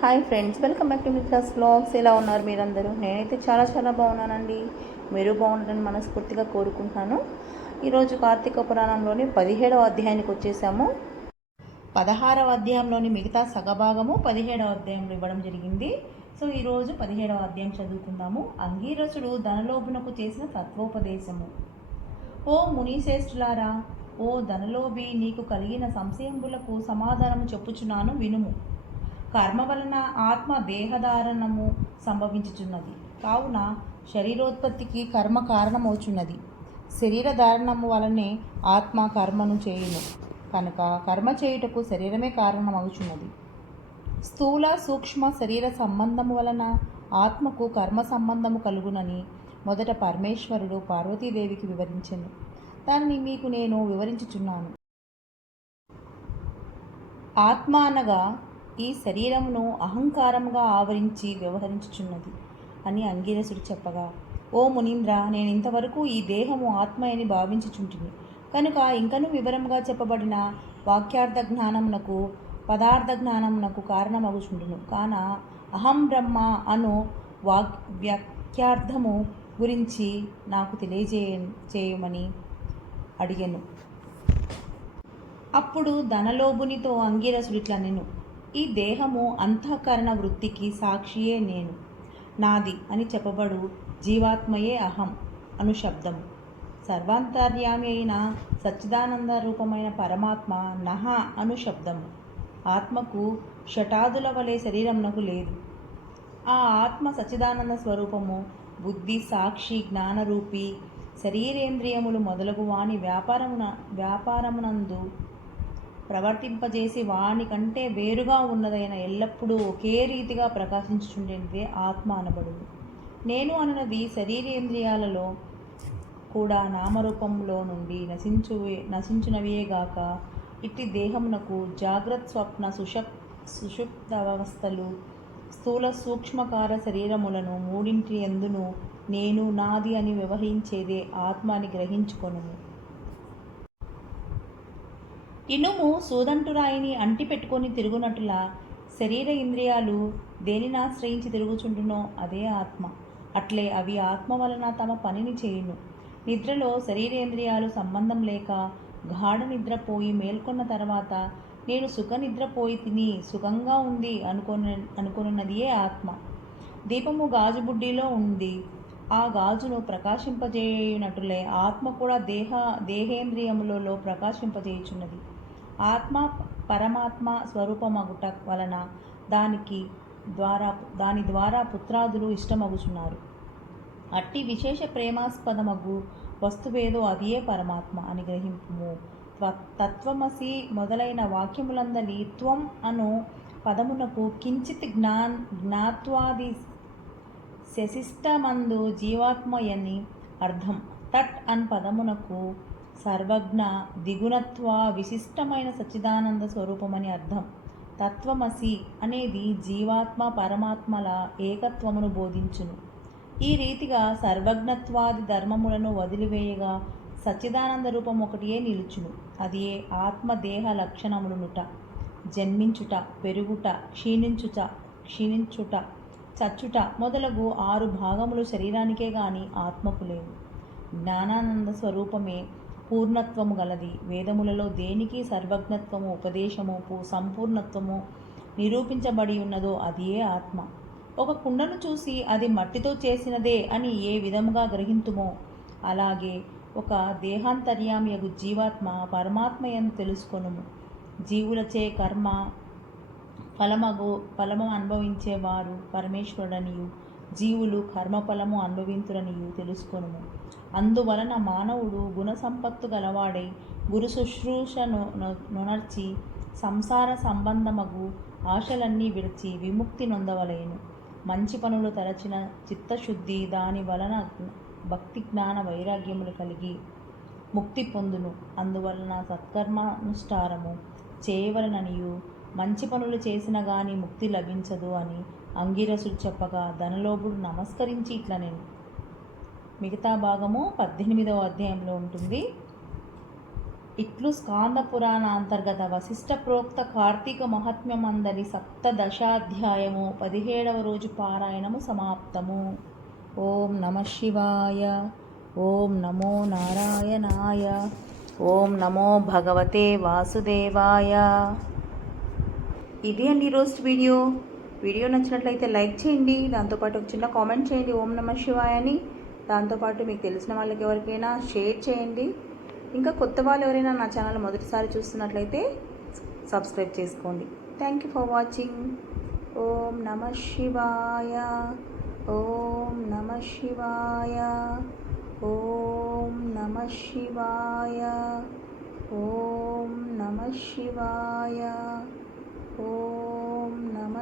Hi friends welcome back to Mitras blogs. ఎలా ఉన్నారు మీరందరూ? నేనైతే చాలా చాలా బాగున్నానండి. మీరు బాగుండాలని మనస్ఫూర్తిగా కోరుకుంటున్నాను. ఈరోజు కార్తీక పురాణంలోని పదిహేడవ అధ్యాయానికి వచ్చేసాము. పదహారవ అధ్యాయంలోని మిగతా సగభాగము పదిహేడవ అధ్యాయంలో ఇవ్వడం జరిగింది. సో ఈరోజు పదిహేడవ అధ్యాయం చదువుకుందాము. అంగీరసుడు ధనలోభునకు చేసిన తత్వోపదేశము. ఓ మునిశ్రేష్ఠులారా ఓ ధనలోభి నీకు కలిగిన సంశయంబులకు సమాధానము చెప్పుచున్నాను వినుము. కర్మ వలన ఆత్మ దేహధారణము సంభవించుచున్నది. కావున శరీరోత్పత్తికి కర్మ కారణమవుచున్నది. శరీర ధారణము వలనే ఆత్మ కర్మను చేయును. కనుక కర్మ చేయుటకు శరీరమే కారణమవుచున్నది. స్థూల సూక్ష్మ శరీర సంబంధము వలన ఆత్మకు కర్మ సంబంధము కలుగునని మొదట పరమేశ్వరుడు పార్వతీదేవికి వివరించను. దానిని మీకు నేను వివరించుచున్నాను. ఆత్మ అనగా ఈ శరీరమును అహంకారముగా ఆవరించి వ్యవహరించుచున్నది అని అంగీరసుడు చెప్పగా ఓ మునీంద్ర నేను ఇంతవరకు ఈ దేహము ఆత్మ అని భావించుచుంటిని. కనుక ఇంకను వివరంగా చెప్పబడిన వాక్యార్థ జ్ఞానమునకు పదార్థ జ్ఞానమునకు కారణమగుచుండును. కాన అహం బ్రహ్మ అను వాక్ వాక్యార్థము గురించి నాకు తెలియజేయ చేయమని అడిగాను. అప్పుడు ధనలోభునితో అంగీరసుడిట్లా నేను ఈ దేహము అంతఃకరణ వృత్తికి సాక్షియే నేను. నాది అని చెప్పబడు జీవాత్మయే అహం అను శబ్దము సర్వాంతర్యామి అయిన సచ్చిదానంద రూపమైన పరమాత్మ నహ అను శబ్దము ఆత్మకు షటాదుల వలె శరీరంనకు లేదు. ఆ ఆత్మ సచ్చిదానంద స్వరూపము బుద్ధి సాక్షి జ్ఞానరూపి శరీరేంద్రియములు మొదలగు వాని వ్యాపారమున వ్యాపారమునందు ప్రవర్తింపజేసి వాని కంటే వేరుగా ఉన్నదైన ఎల్లప్పుడూ ఒకే రీతిగా ప్రకాశించుండేదే ఆత్మ అనబడును. నేను అనున్నది శరీరేంద్రియాలలో కూడా నామరూపంలో నుండి నశించు నశించినవియేగాక ఇట్టి దేహమునకు జాగ్రత్త స్వప్న సుషప్ సుషుప్త అవస్థలు స్థూల సూక్ష్మకార శరీరములను మూడింటి ఎందును నేను నాది అని వ్యవహరించేదే ఆత్మ అని గ్రహించుకొను ఇనుము సూదంటురాయిని అంటి పెట్టుకొని తిరుగునట్లా శరీర ఇంద్రియాలు దేనిని ఆశ్రయించి తిరుగుచుండునో అదే ఆత్మ. అట్లే అవి ఆత్మ వలన తమ పనిని చేయును. నిద్రలో శరీరేంద్రియాలు సంబంధం లేక గాఢ నిద్రపోయి మేల్కొన్న తర్వాత నేను సుఖ నిద్రపోయి తిని సుఖంగా ఉంది అనుకొని అనుకున్నదియే ఆత్మ. దీపము గాజు బుడ్డిలో ఉంది. ఆ గాజును ప్రకాశింపజేయునట్టులే ఆత్మ కూడా దేహ దేహేంద్రియములలో ప్రకాశింపజేయుచున్నది. ఆత్మ పరమాత్మ స్వరూపమగుట వలన దానికి ద్వారా దాని ద్వారా పుత్రాదులు ఇష్టమగుచున్నారు. అట్టి విశేష ప్రేమాస్పదమగు వస్తువేదో అదియే పరమాత్మ అని గ్రహింపుము. తత్వమసి మొదలైన వాక్యములందలి త్వం అను పదమునకు కించిత్ జ్ఞాన్ జ్ఞాత్వాది శశిష్టమందు జీవాత్మయని అర్థం. తట్ అన్ పదమునకు సర్వజ్ఞ దిగుణత్వ విశిష్టమైన సచ్చిదానంద స్వరూపమని అర్థం. తత్వమసి అనేది జీవాత్మ పరమాత్మల ఏకత్వమును బోధించును. ఈ రీతిగా సర్వజ్ఞత్వాది ధర్మములను వదిలివేయగా సచ్చిదానంద రూపం ఒకటియే నిలుచును. అది ఏ ఆత్మదేహ లక్షణములునుట. జన్మించుట పెరుగుట క్షీణించుట క్షీణించుట చచ్చుట మొదలగు ఆరు భాగములు శరీరానికే గాని ఆత్మకు లేవు. జ్ఞానానంద స్వరూపమే పూర్ణత్వము గలది. వేదములలో దేనికి సర్వజ్ఞత్వము ఉపదేశము సంపూర్ణత్వము నిరూపించబడి ఉన్నదో అదియే ఆత్మ. ఒక కుండను చూసి అది మట్టితో చేసినదే అని ఏ విధముగా గ్రహింతుమో అలాగే ఒక దేహాంతర్యామియగు జీవాత్మ పరమాత్మయను తెలుసుకొనుము. జీవులచే కర్మ ఫలమగు ఫలము అనుభవించేవారు పరమేశ్వరుడనియు. జీవులు కర్మఫలము అనుభవింతురని తెలుసుకొనుము. అందువలన మానవుడు గుణ సంపత్తు గలవాడై గురు శుశ్రూష నొనర్చి సంసార సంబంధమగు ఆశలన్నీ విడిచి విముక్తి నొందవలేను. మంచి పనులు తలచిన చిత్తశుద్ధి దాని వలన భక్తి జ్ఞాన వైరాగ్యములు కలిగి ముక్తి పొందును. అందువలన సత్కర్మానుష్ఠానము చేయవలననియు మంచి పనులు చేసిన గాని ముక్తి లభించదు అని అంగీరసుడు చెప్పగా ధనలోభుడు నమస్కరించి ఇట్లా నేను మిగతా భాగము పద్దెనిమిదవ అధ్యాయంలో ఉంటుంది. ఇట్లు స్కాంద పురాణ అంతర్గత వశిష్ట ప్రోక్త కార్తీక మహాత్మ్యమందరి సప్తదశాధ్యాయము పదిహేడవ రోజు పారాయణము సమాప్తము. ఓం నమ శివాయ ఓం నమో నారాయణాయ ఓం నమో భగవతే వాసుదేవాయ. ఇది అండి ఈరోజు వీడియో. వీడియో నచ్చినట్లయితే లైక్ చేయండి దాంతోపాటు ఒక చిన్న కామెంట్ చేయండి ఓం నమ శివాయ అని. దాంతోపాటు మీకు తెలిసిన వాళ్ళకి ఎవరికైనా షేర్ చేయండి. ఇంకా కొత్త వాళ్ళు ఎవరైనా నా ఛానల్ మొదటిసారి చూస్తున్నట్లయితే సబ్స్క్రైబ్ చేసుకోండి. థ్యాంక్ యూ ఫర్ వాచింగ్ ఓం నమ శివాయ. ఓం నమ శివాయ. ఓం నమ శివాయ. ఓం నమ శివాయ.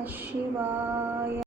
ఓం నమ శివాయ